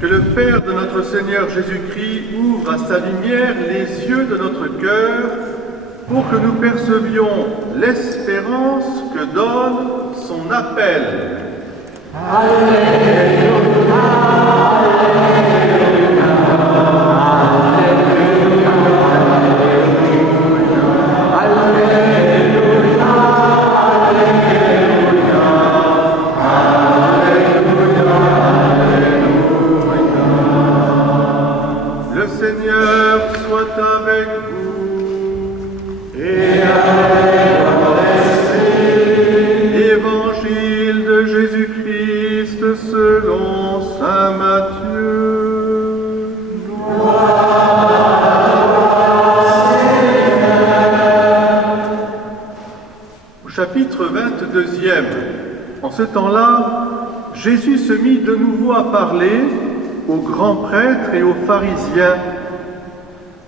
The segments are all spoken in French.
Que le Père de notre Seigneur Jésus-Christ ouvre à sa lumière les yeux de notre cœur pour que nous percevions l'espérance que donne son appel. Le Seigneur soit avec vous. Et avec votre esprit. Évangile de Jésus-Christ selon saint Matthieu. Au chapitre 22e, en ce temps-là, Jésus se mit de nouveau à parler aux grands prêtres et aux pharisiens.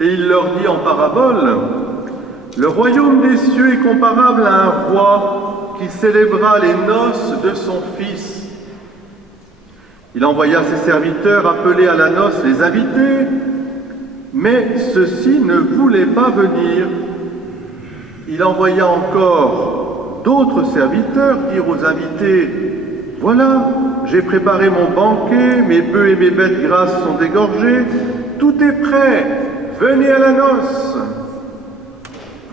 Et il leur dit en parabole, « Le royaume des cieux est comparable à un roi qui célébra les noces de son fils. Il envoya ses serviteurs appeler à la noce les invités, mais ceux-ci ne voulaient pas venir. Il envoya encore d'autres serviteurs dire aux invités, « Voilà, j'ai préparé mon banquet, mes bœufs et mes bêtes grasses sont dégorgés, tout est prêt, venez à la noce. »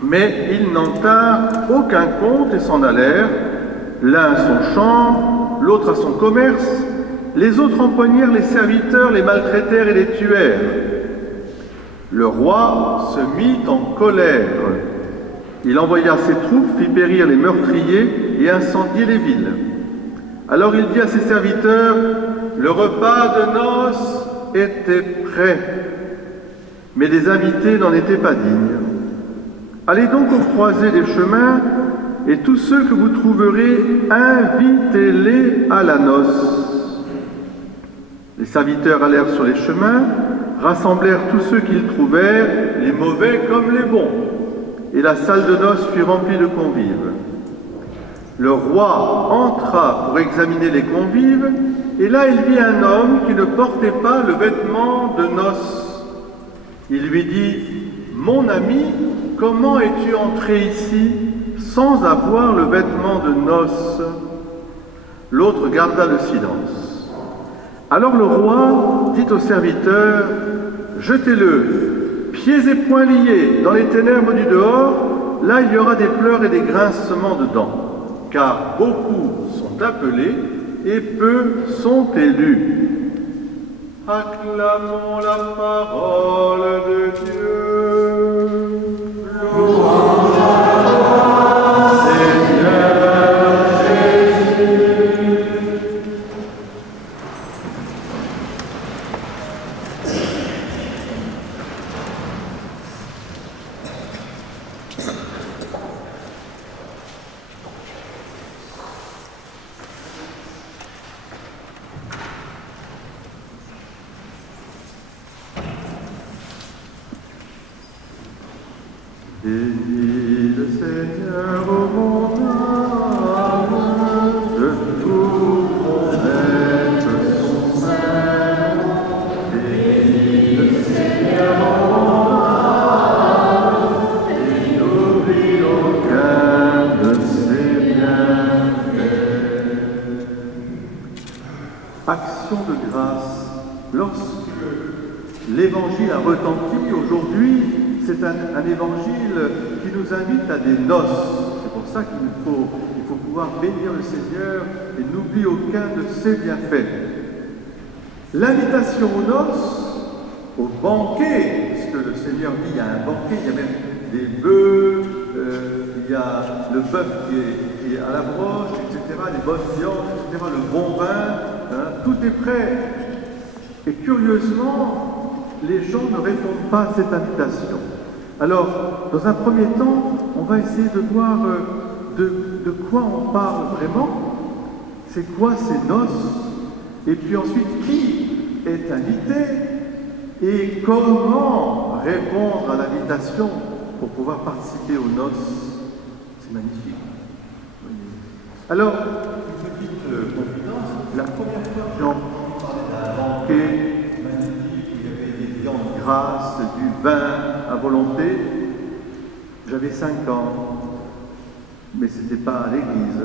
Mais ils n'en tinrent aucun compte et s'en allèrent, l'un à son champ, l'autre à son commerce. Les autres empoignèrent les serviteurs, les maltraitèrent et les tuèrent. Le roi se mit en colère. Il envoya ses troupes, fit périr les meurtriers et incendier les villes. Alors il dit à ses serviteurs, « Le repas de noces était prêt, mais les invités n'en étaient pas dignes. Allez donc aux croisées des chemins, et tous ceux que vous trouverez, invitez-les à la noce. » Les serviteurs allèrent sur les chemins, rassemblèrent tous ceux qu'ils trouvèrent, les mauvais comme les bons, et la salle de noces fut remplie de convives. Le roi entra pour examiner les convives, et là il vit un homme qui ne portait pas le vêtement de noces. Il lui dit, « Mon ami, comment es-tu entré ici sans avoir le vêtement de noces ?» L'autre garda le silence. Alors le roi dit aux serviteurs, « Jetez-le, pieds et poings liés, dans les ténèbres du dehors, là il y aura des pleurs et des grincements de dents. Car beaucoup sont appelés et peu sont élus. » Acclamons la parole de Dieu. Louange à toi, Seigneur Jésus. Bénis le Seigneur, ô mon âme, de tout mon être son sein. Bénis le Seigneur, ô mon âme, et n'oublie aucun de ses bienfaits. Action de grâce. Lorsque l'Évangile a retenti aujourd'hui, c'est un évangile qui nous invite à des noces. C'est pour ça qu'il faut pouvoir bénir le Seigneur et n'oublie aucun de ses bienfaits. L'invitation aux noces, au banquet, puisque le Seigneur dit il y a un banquet, il y a même des bœufs, il y a le bœuf qui est à la broche, etc., les bonnes viandes, etc., le bon vin, hein, tout est prêt. Et curieusement, les gens ne répondent pas à cette invitation. Alors, dans un premier temps, on va essayer de voir de quoi on parle vraiment, c'est quoi ces noces, et puis ensuite, qui est invité, et comment répondre à l'invitation pour pouvoir participer aux noces. C'est magnifique. Alors, une petite confidence, la première fois que j'ai entendu parler d'un banquet, grâce, du vin à volonté. J'avais 5 ans, mais c'était pas à l'église,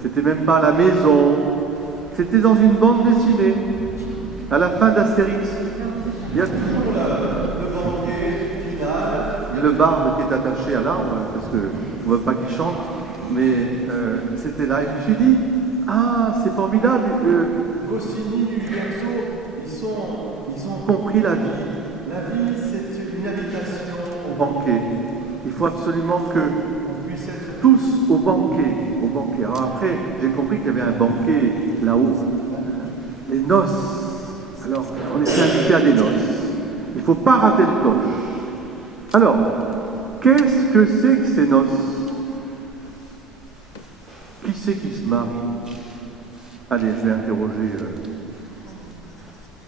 c'était même pas à la maison, c'était dans une bande dessinée, à la fin d'Astérix. Il y a toujours le banquet final, et le barbe qui est attaché à l'arbre, parce qu'on ne veut pas qu'il chante, mais c'était là. Et je me suis dit, ah, c'est formidable, Goscinny, Uderzo, ils ont compris la vie. La vie, c'est une invitation au banquet. Il faut absolument qu'on puisse être tous au banquet. Alors après, j'ai compris qu'il y avait un banquet là-haut, les noces. Alors, on était invité à des noces. Il ne faut pas rater le coche. Alors, qu'est-ce que c'est que ces noces? Qui c'est qui se marie? Allez, je vais interroger.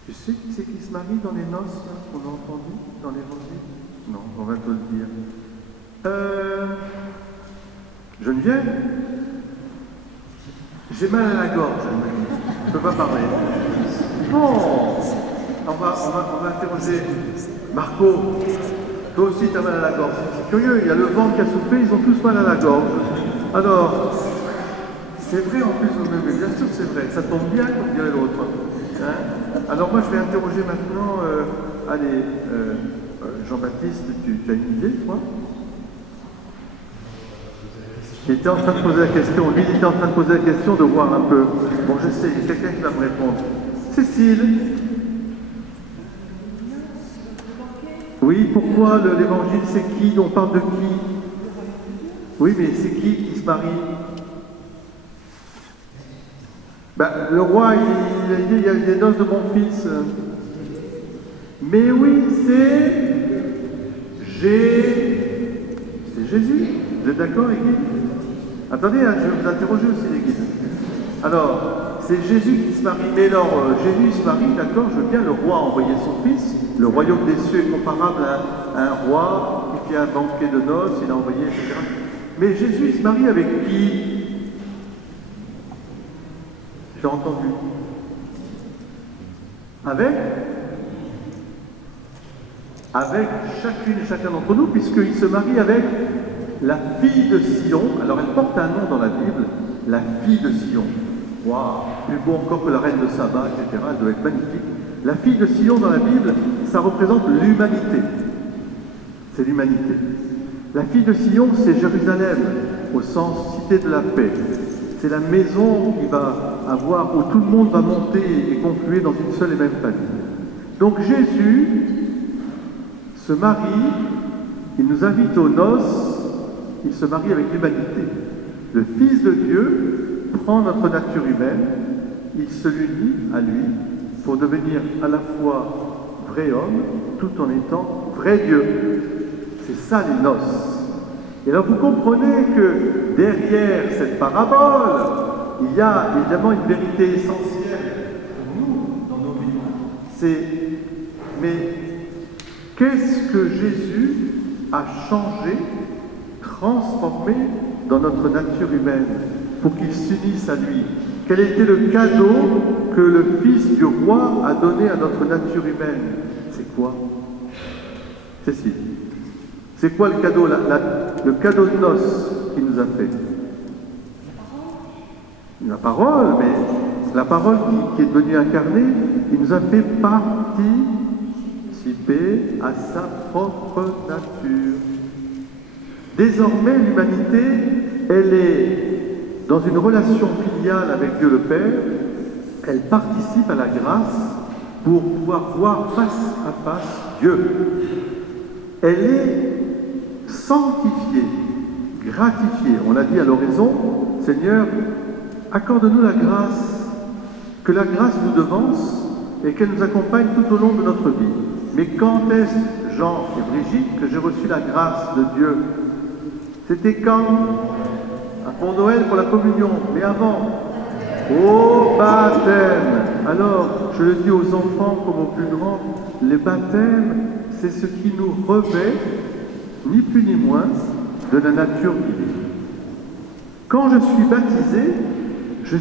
Tu sais qui c'est qui se marie dans les noces qu'on a entendu dans l'évangile? Non, on va te le dire. Geneviève? J'ai mal à la gorge, je ne peux pas parler. Bon, on va interroger Marco. Toi aussi, tu as mal à la gorge. C'est curieux, il y a le vent qui a soufflé, ils ont tous mal à la gorge. Alors, c'est vrai en plus, mais bien sûr c'est vrai, ça tombe bien comme dirait l'autre. Hein? Alors moi, je vais interroger maintenant, Jean-Baptiste, tu as une idée, toi? Il était en train de poser la question, lui il était en train de poser la question de voir un peu. Bon, je sais, il y a quelqu'un qui va me répondre. Cécile? Oui, pourquoi l'évangile, c'est qui? On parle de qui? Oui, mais c'est qui se marie? Ben, le roi, il a dit, il y a des noces de mon fils. Mais oui, c'est Jésus. Vous êtes d'accord, les guides? Attendez, hein, je vais vous interroger aussi, les guides. Alors, c'est Jésus qui se marie. Mais alors, Jésus se marie, d'accord, je veux bien, le roi a envoyé son fils. Le royaume des cieux est comparable à un roi qui fait un banquet de noces, il a envoyé, etc. Mais Jésus, il se marie avec qui? J'ai entendu. Avec chacune et chacun d'entre nous, puisqu'il se marie avec la fille de Sion. Alors elle porte un nom dans la Bible, la fille de Sion. Waouh, plus beau encore que la reine de Saba, etc. Elle doit être magnifique. La fille de Sion dans la Bible, ça représente l'humanité. C'est l'humanité. La fille de Sion, c'est Jérusalem, au sens cité de la paix. C'est la maison qui va avoir, où tout le monde va monter et confluer dans une seule et même famille. Donc Jésus se marie, il nous invite aux noces, il se marie avec l'humanité. Le Fils de Dieu prend notre nature humaine, il se l'unit à lui pour devenir à la fois vrai homme, tout en étant vrai Dieu. C'est ça les noces. Et alors vous comprenez que derrière cette parabole, il y a évidemment une vérité essentielle pour nous dans nos vies. Mais qu'est-ce que Jésus a changé, transformé dans notre nature humaine pour qu'il s'unisse à lui? Quel était le cadeau que le Fils du roi a donné à notre nature humaine? C'est quoi? Cécile. C'est quoi le cadeau, le cadeau de noces qu'il nous a fait? La parole, mais la parole qui est devenue incarnée, il nous a fait participer à sa propre nature. Désormais, l'humanité, elle est dans une relation filiale avec Dieu le Père, elle participe à la grâce pour pouvoir voir face à face Dieu. Elle est sanctifiée, gratifiée. On l'a dit à l'oraison, Seigneur, accorde-nous la grâce, que la grâce nous devance et qu'elle nous accompagne tout au long de notre vie. Mais quand est-ce, Jean et Brigitte, que j'ai reçu la grâce de Dieu? C'était quand? Pour Noël, pour la communion, mais avant, au baptême. Alors, je le dis aux enfants comme aux plus grands, les baptêmes, c'est ce qui nous revêt, ni plus ni moins, de la nature divine. Quand je suis baptisé, je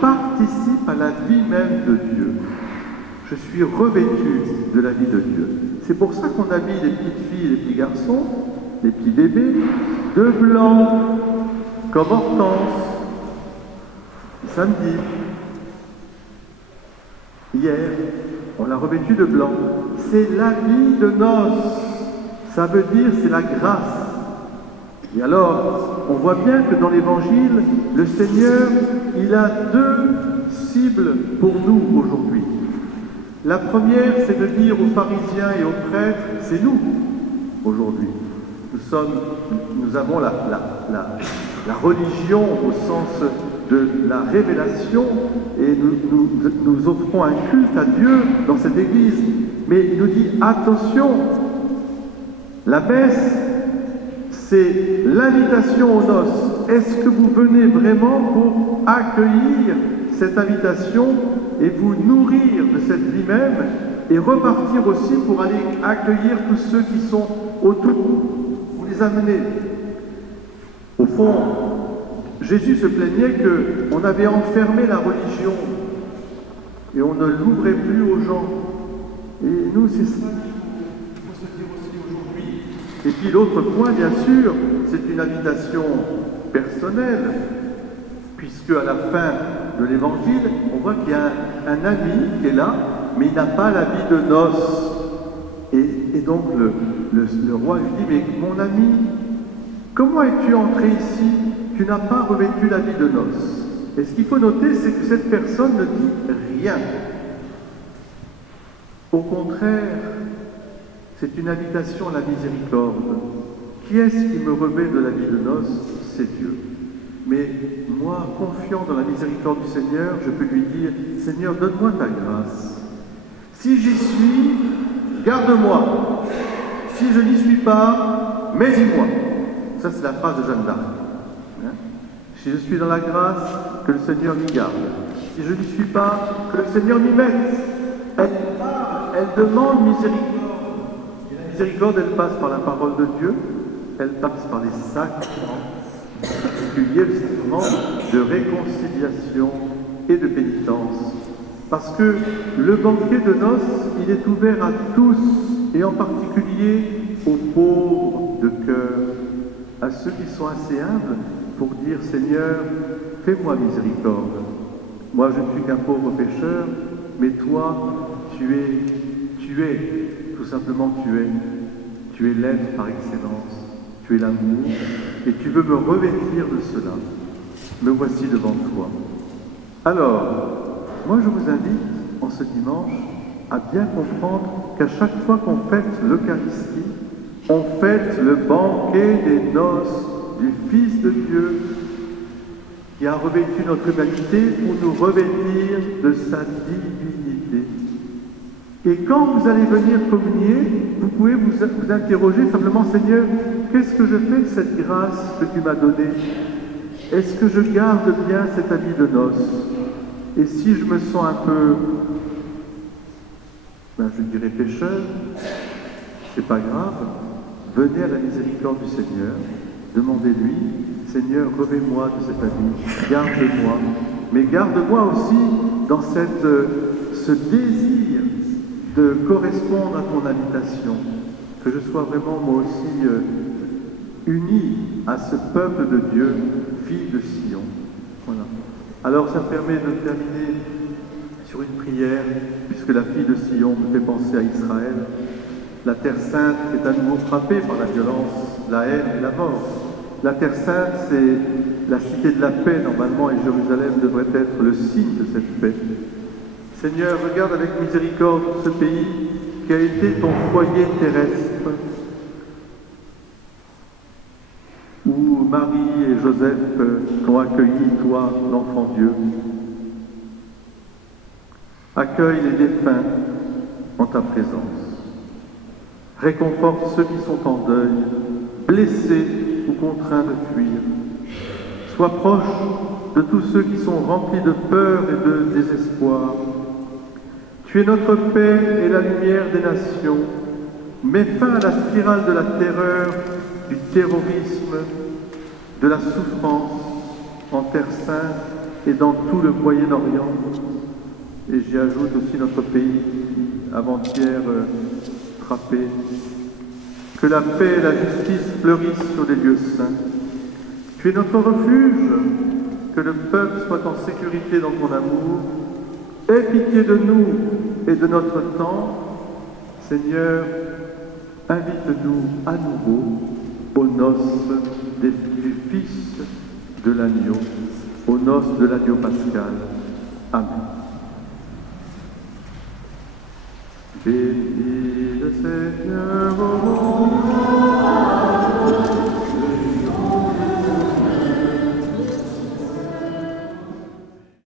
participe à la vie même de Dieu. je suis revêtu de la vie de Dieu. C'est pour ça qu'on habille les petites filles et les petits garçons, les petits bébés, de blanc, comme Hortense, samedi. Hier, on l'a revêtu de blanc. C'est l'habit de noces. Ça veut dire c'est la grâce. Et alors, on voit bien que dans l'Évangile, le Seigneur, il a deux cibles pour nous aujourd'hui. La première, c'est de dire aux pharisiens et aux prêtres, c'est nous, aujourd'hui. Nous avons la religion au sens de la révélation et nous offrons un culte à Dieu dans cette église. Mais il nous dit, attention, la messe, c'est l'invitation aux noces. Est-ce que vous venez vraiment pour accueillir cette invitation et vous nourrir de cette vie même et repartir aussi pour aller accueillir tous ceux qui sont autour, vous les amener. Au fond, Jésus se plaignait qu'on avait enfermé la religion et on ne l'ouvrait plus aux gens. Et nous, c'est ça qu'il faut se dire aussi aujourd'hui. Et puis l'autre point, bien sûr, c'est une invitation personnelle, puisque à la fin de l'Évangile, on voit qu'il y a un ami qui est là, mais il n'a pas l'habit de noces. Et donc le roi lui dit, mais mon ami, comment es-tu entré ici? Tu n'as pas revêtu l'habit de noces. Et ce qu'il faut noter, c'est que cette personne ne dit rien. Au contraire, c'est une invitation à la miséricorde. Qui est-ce qui me revêt de l'habit de noces? C'est Dieu. Mais moi, confiant dans la miséricorde du Seigneur, je peux lui dire, Seigneur, donne-moi ta grâce. Si j'y suis, garde-moi. Si je n'y suis pas, mets-y-moi. Ça, c'est la phrase de Jeanne d'Arc. Si je suis dans la grâce, que le Seigneur m'y garde. Si je n'y suis pas, que le Seigneur m'y mette. Elle demande miséricorde. Et la miséricorde, elle passe par la parole de Dieu, elle passe par les sacrements, en particulier le sacrement de réconciliation et de pénitence. Parce que le banquet de noces, il est ouvert à tous, et en particulier aux pauvres de cœur, à ceux qui sont assez humbles, pour dire, Seigneur, fais-moi miséricorde. Moi, je ne suis qu'un pauvre pécheur, mais toi, tu es, tout simplement tu es l'être par excellence, tu es l'amour, et tu veux me revêtir de cela. Me voici devant toi. Alors, moi je vous invite, en ce dimanche, à bien comprendre qu'à chaque fois qu'on fête l'Eucharistie, on fête le banquet des noces du Fils de Dieu, qui a revêtu notre humanité pour nous revêtir de sa divinité. Et quand vous allez venir communier, vous pouvez vous interroger simplement, Seigneur, qu'est-ce que je fais de cette grâce que tu m'as donnée? Est-ce que je garde bien cet habit de noces? Et si je me sens un peu, je dirais pécheur, c'est pas grave, venez à la miséricorde du Seigneur, demandez-lui, Seigneur, revêt-moi de cet habit, garde-moi, mais garde-moi aussi dans ce désir de correspondre à ton invitation, que je sois vraiment moi aussi uni à ce peuple de Dieu, fille de Sion. Voilà. Alors ça me permet de terminer sur une prière, puisque la fille de Sion me fait penser à Israël. La Terre Sainte est à nouveau frappée par la violence, la haine et la mort. La Terre Sainte, c'est la cité de la paix normalement, et Jérusalem devrait être le signe de cette paix. Seigneur, regarde avec miséricorde ce pays qui a été ton foyer terrestre, où Marie et Joseph t'ont accueilli, toi, l'enfant Dieu. Accueille les défunts en ta présence. Réconforte ceux qui sont en deuil, blessés ou contraints de fuir. Sois proche de tous ceux qui sont remplis de peur et de désespoir. Tu es notre paix et la lumière des nations. Mets fin à la spirale de la terreur, du terrorisme, de la souffrance en Terre Sainte et dans tout le Moyen-Orient. Et j'y ajoute aussi notre pays, avant-hier frappé. Que la paix et la justice fleurissent sur les lieux saints. Tu es notre refuge, que le peuple soit en sécurité dans ton amour. Aie pitié de nous et de notre temps. Seigneur, invite-nous à nouveau aux noces du Fils de l'agneau, aux noces de l'agneau pascal. Amen. Bénis le Seigneur, ô